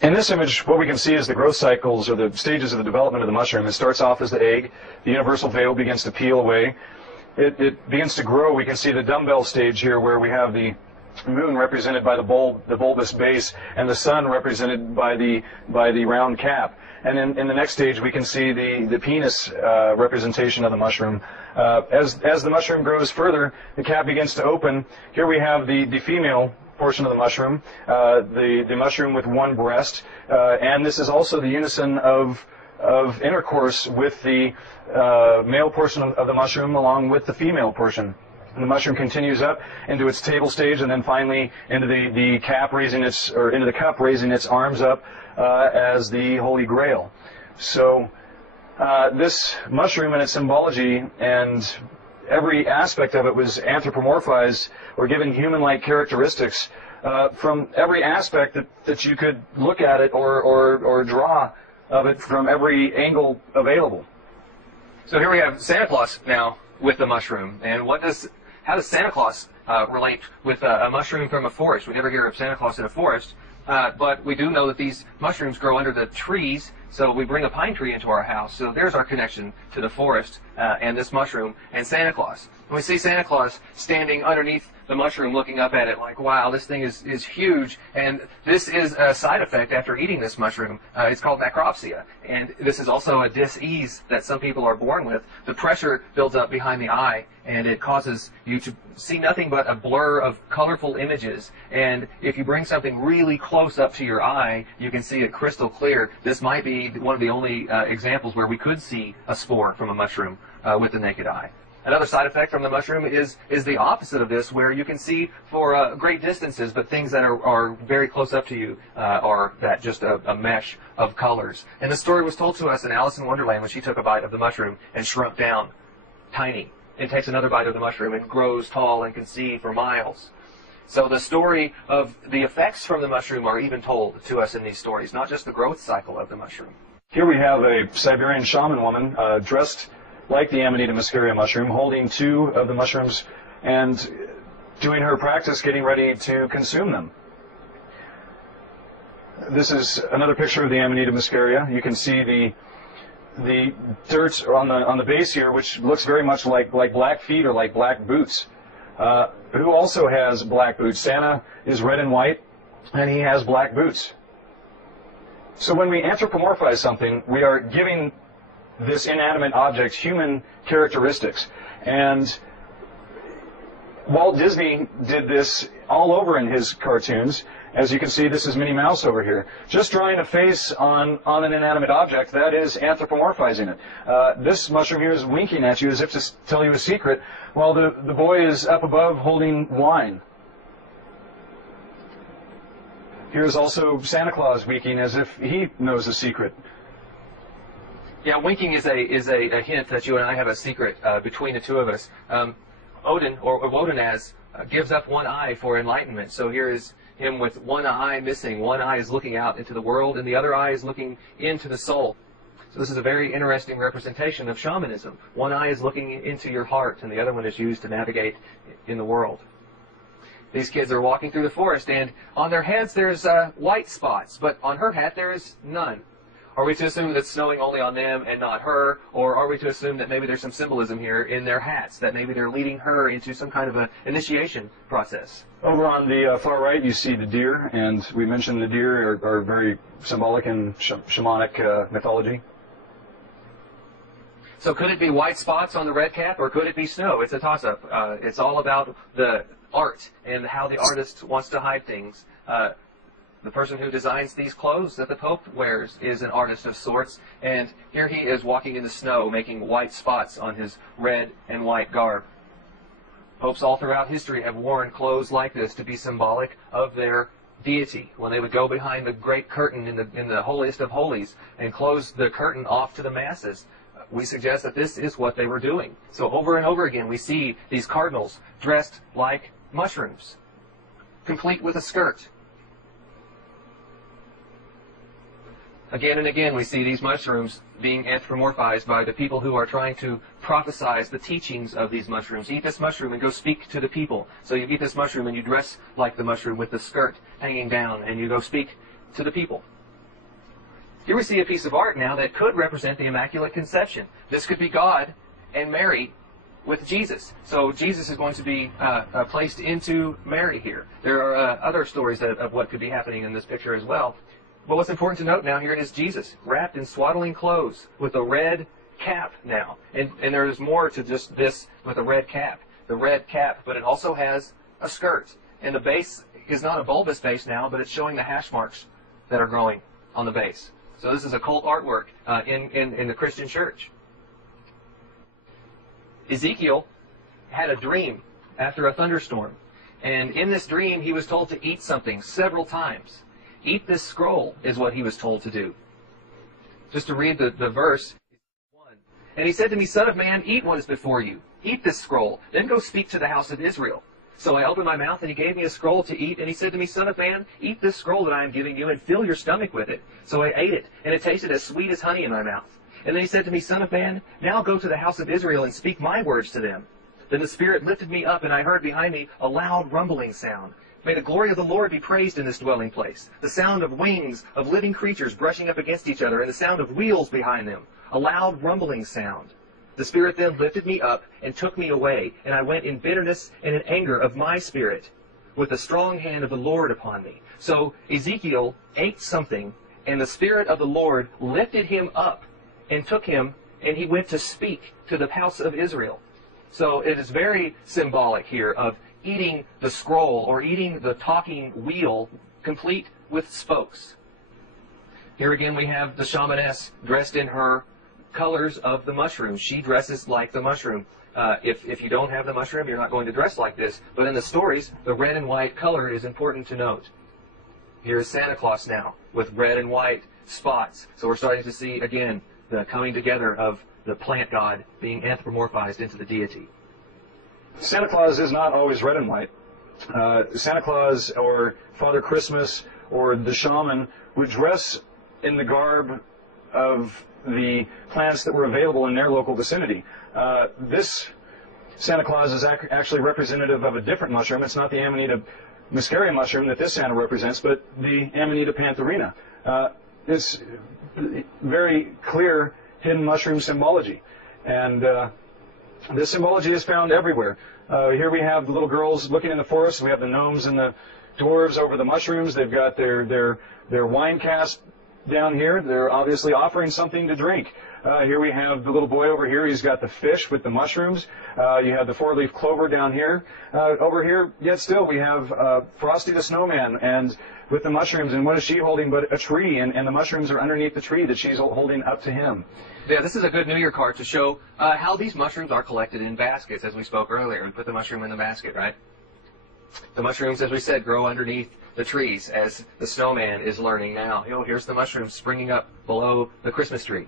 In this image, what we can see is the growth cycles or the stages of the development of the mushroom. It starts off as the egg. The universal veil begins to peel away. It begins to grow. We can see the dumbbell stage here where we have the moon represented by the bulbous base and the sun represented by the round cap. And in the next stage, we can see the penis representation of the mushroom. As the mushroom grows further, the cap begins to open. Here we have the female portion of the mushroom, the mushroom with one breast, and this is also the unison of intercourse with the male portion of the mushroom along with the female portion. And the mushroom continues up into its table stage, and then finally into the cap raising into the cup raising its arms up as the Holy Grail. So this mushroom and its symbology and every aspect of it was anthropomorphized or given human-like characteristics from every aspect that you could look at it or draw of it from every angle available. So here we have Santa Claus now with the mushroom. And how does Santa Claus relate with a mushroom from a forest? We never hear of Santa Claus in a forest, but we do know that these mushrooms grow under the trees. So we bring a pine tree into our house. So there's our connection to the forest and this mushroom and Santa Claus. And we see Santa Claus standing underneath the mushroom looking up at it like, wow, this thing is huge. And this is a side effect after eating this mushroom. It's called necropsia. And this is also a dis-ease that some people are born with. The pressure builds up behind the eye, and it causes you to see nothing but a blur of colorful images. And if you bring something really close up to your eye, you can see it crystal clear. This might be one of the only examples where we could see a spore from a mushroom with the naked eye. Another side effect from the mushroom is the opposite of this, where you can see for great distances, but things that are very close up to you are that just a mesh of colors. And the story was told to us in Alice in Wonderland when she took a bite of the mushroom and shrunk down, tiny. It takes another bite of the mushroom and grows tall and can see for miles. So the story of the effects from the mushroom are even told to us in these stories, not just the growth cycle of the mushroom. Here we have a Siberian shaman woman dressed like the Amanita muscaria mushroom, holding two of the mushrooms and doing her practice, getting ready to consume them. This is another picture of the Amanita muscaria. You can see the dirt on the base here, which looks very much like black feet or like black boots. Who also has black boots? Santa is red and white, and he has black boots. So when we anthropomorphize something, we are giving this inanimate object human characteristics. And Walt Disney did this all over in his cartoons. As you can see, this is Minnie Mouse over here. Just drawing a face on an inanimate object, that is anthropomorphizing it. This mushroom here is winking at you as if to tell you a secret, while the boy is up above holding wine. Here's also Santa Claus winking as if he knows a secret. Yeah, winking is a hint that you and I have a secret between the two of us. Odin, or Wodenaz, gives up one eye for enlightenment. So here is him with one eye missing. One eye is looking out into the world, and the other eye is looking into the soul. So this is a very interesting representation of shamanism. One eye is looking into your heart, and the other one is used to navigate in the world. These kids are walking through the forest, and on their heads there's white spots, but on her hat there is none. Are we to assume that it's snowing only on them and not her? Or are we to assume that maybe there's some symbolism here in their hats, that maybe they're leading her into some kind of an initiation process? Over on the far right, you see the deer, and we mentioned the deer are very symbolic in shamanic mythology. So could it be white spots on the red cap, or could it be snow? It's a toss-up. It's all about the art and how the artist wants to hide things. The person who designs these clothes that the Pope wears is an artist of sorts, and here he is walking in the snow, making white spots on his red and white garb. Popes all throughout history have worn clothes like this to be symbolic of their deity. When they would go behind the great curtain in the holiest of holies and close the curtain off to the masses, we suggest that this is what they were doing. So over and over again we see these cardinals dressed like mushrooms, complete with a skirt. Again and again we see these mushrooms being anthropomorphized by the people who are trying to prophesize the teachings of these mushrooms. Eat this mushroom and go speak to the people. So you eat this mushroom and you dress like the mushroom with the skirt hanging down and you go speak to the people. Here we see a piece of art now that could represent the Immaculate Conception. This could be God and Mary with Jesus. So Jesus is going to be placed into Mary here. There are other stories of what could be happening in this picture as well. But what's important to note now here is Jesus wrapped in swaddling clothes with a red cap now. And there is more to just this with a red cap. The red cap, but it also has a skirt. And the base is not a bulbous base now, but it's showing the hash marks that are growing on the base. So this is occult artwork in the Christian church. Ezekiel had a dream after a thunderstorm. And in this dream, he was told to eat something several times. Eat this scroll is what he was told to do. Just to read the verse. And he said to me, Son of man, eat what is before you. Eat this scroll. Then go speak to the house of Israel. So I opened my mouth, and he gave me a scroll to eat. And he said to me, Son of man, eat this scroll that I am giving you, and fill your stomach with it. So I ate it, and it tasted as sweet as honey in my mouth. And then he said to me, Son of man, now go to the house of Israel and speak my words to them. Then the Spirit lifted me up, and I heard behind me a loud rumbling sound. May the glory of the Lord be praised in this dwelling place. The sound of wings of living creatures brushing up against each other, and the sound of wheels behind them. A loud rumbling sound. The Spirit then lifted me up and took me away, and I went in bitterness and in anger of my spirit, with the strong hand of the Lord upon me. So Ezekiel ate something, and the Spirit of the Lord lifted him up and took him, and he went to speak to the house of Israel. So it is very symbolic here of eating the scroll, or eating the talking wheel, complete with spokes. Here again we have the shamaness dressed in her colors of the mushroom. She dresses like the mushroom. If you don't have the mushroom, you're not going to dress like this. But in the stories, the red and white color is important to note. Here is Santa Claus now, with red and white spots. So we're starting to see, again, the coming together of the plant god being anthropomorphized into the deity. Santa Claus is not always red and white. Santa Claus or Father Christmas or the shaman would dress in the garb of the plants that were available in their local vicinity. This Santa Claus is actually representative of a different mushroom. It's not the Amanita muscaria mushroom that this Santa represents, but the Amanita pantherina. It's very clear hidden mushroom symbology. And this symbology is found everywhere. Here we have the little girls looking in the forest. We have the gnomes and the dwarves over the mushrooms. They've got their wine cask down here. They're obviously offering something to drink. Here we have the little boy over here. He's got the fish with the mushrooms. You have the four-leaf clover down here. Over here, yet still, we have Frosty the Snowman and with the mushrooms. And what is she holding but a tree? And the mushrooms are underneath the tree that she's holding up to him. Yeah, this is a good New Year card to show how these mushrooms are collected in baskets, as we spoke earlier. We put the mushroom in the basket, right? The mushrooms, as we said, grow underneath the trees, as the snowman is learning now. Here's the mushrooms springing up below the Christmas tree.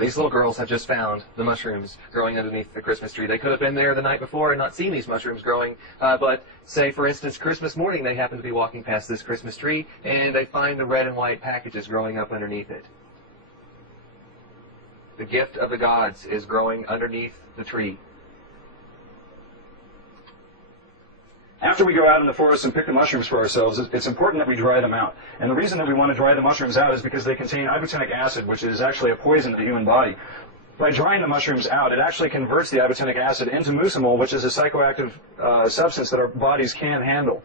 These little girls have just found the mushrooms growing underneath the Christmas tree. They could have been there the night before and not seen these mushrooms growing, but say, for instance, Christmas morning, they happen to be walking past this Christmas tree, and they find the red and white packages growing up underneath it. The gift of the gods is growing underneath the tree. After we go out in the forest and pick the mushrooms for ourselves, it's important that we dry them out. And the reason that we want to dry the mushrooms out is because they contain ibotenic acid, which is actually a poison to the human body. By drying the mushrooms out, it actually converts the ibotenic acid into mucimol, which is a psychoactive substance that our bodies can't handle.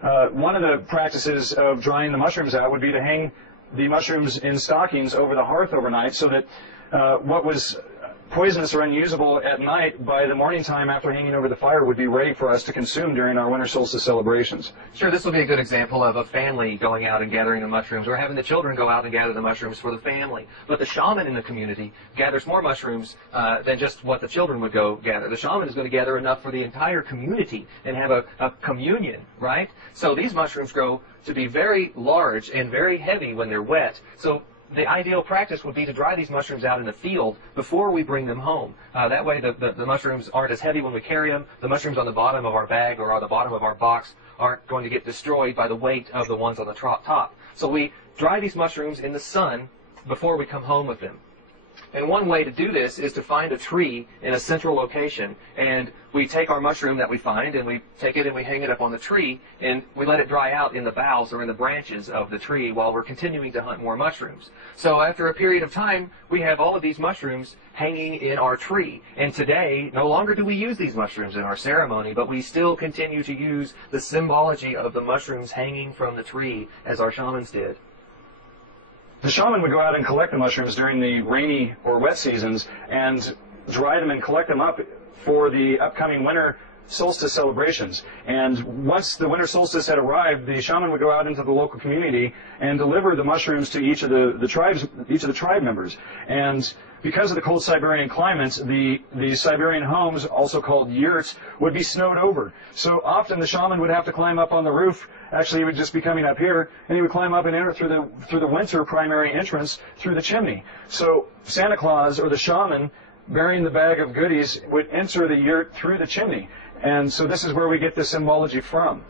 One of the practices of drying the mushrooms out would be to hang the mushrooms in stockings over the hearth overnight, so that what was poisonous or unusable at night, by the morning time after hanging over the fire, would be ready for us to consume during our winter solstice celebrations. Sure, this will be a good example of a family going out and gathering the mushrooms, or having the children go out and gather the mushrooms for the family. But the shaman in the community gathers more mushrooms than just what the children would go gather. The shaman is going to gather enough for the entire community and have a communion, right? So these mushrooms grow to be very large and very heavy when they're wet. So the ideal practice would be to dry these mushrooms out in the field before we bring them home. That way the mushrooms aren't as heavy when we carry them. The mushrooms on the bottom of our bag or on the bottom of our box aren't going to get destroyed by the weight of the ones on the top. So we dry these mushrooms in the sun before we come home with them. And one way to do this is to find a tree in a central location, and we take our mushroom that we find, and we take it and we hang it up on the tree, and we let it dry out in the boughs or in the branches of the tree while we're continuing to hunt more mushrooms. So after a period of time, we have all of these mushrooms hanging in our tree. And today, no longer do we use these mushrooms in our ceremony, but we still continue to use the symbology of the mushrooms hanging from the tree as our shamans did. The shaman would go out and collect the mushrooms during the rainy or wet seasons and dry them and collect them up for the upcoming winter solstice celebrations. And once the winter solstice had arrived, the shaman would go out into the local community and deliver the mushrooms to each of the tribe members. And because of the cold Siberian climates, the Siberian homes, also called yurts, would be snowed over. So often the shaman would have to climb up on the roof. Actually, he would just be coming up here, and he would climb up and enter through the winter primary entrance through the chimney. So Santa Claus, or the shaman, bearing the bag of goodies, would enter the yurt through the chimney. And so this is where we get this symbology from.